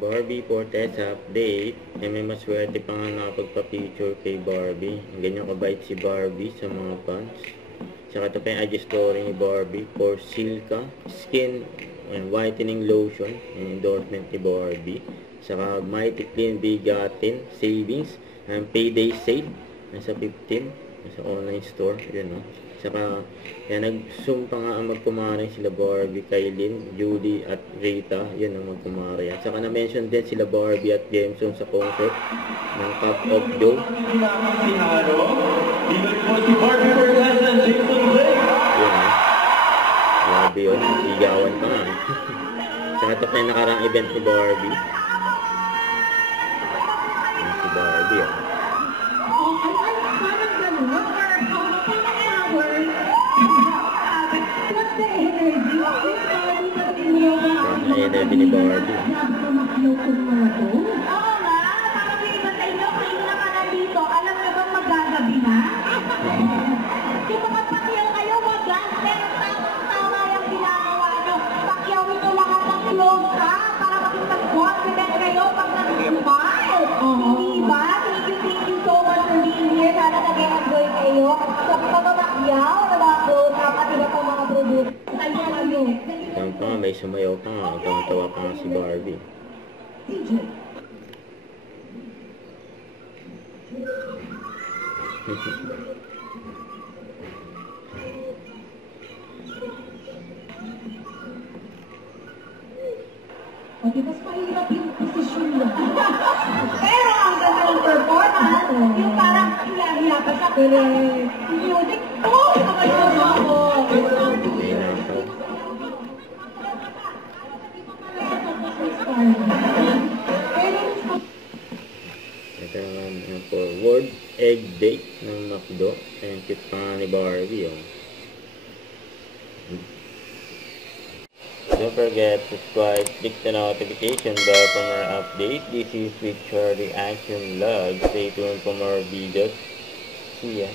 Barbie for test update. May maswerte pa nga nakapagpa-picture kay Barbie. Ganyan kabait si Barbie sa mga fans. Saka ito pa yung IG story ni Barbie for Silka Skin and Whitening Lotion. Yung endorsement ni Barbie. Saka Mighty Clean Bigatin Savings and Payday Sale. Nasa 15. Nasa online store. Yun, no? Saka, kaya nag-zoom pa nga ang magkumare sila Barbie, Kailin, Judy at Rita. Yun ang magkumare. At saka na-mention din sila Barbie at Jameson sa concert ng Cup of Joe. Yun, grabe yun. Sigawan pa nga. Saka ito pa yung nakarang event ni Barbie. Yan si Barbie, oh. Energy ni Barbie. Oo nga, nakakabili ba sa inyo? Kayo na ka na dito. Alam na bang magagabi na? Kung makapakyaw kayo, mag-gas. Pero tama yung ginagawa nyo. Pakyawin nyo lahat ng clothes, ha? Para makipag-confident kayo pag nag-smile. Hindi ba? Thank you so much for being here. Sana nag-enjoy kayo. Sa pagmamakyaw, na mga clothes, at iba pang mga produce. Tayo kayo. Tama pa nga, may sumayaw pa nga. Tawa pa nga si Barbie. O, di mas mahirap yung posisyon mo. Pero ang ganda ng performance, yung parang hila-hila ka sa music. Oh, nakagano ako. Ito naman po, World Egg Day ng McDo. Ayan, cute pa nga ni Barbie, oh. Don't forget to subscribe, click the notification bell for more update. This is Picture Reaction Vlog. Stay tuned for more videos. See ya.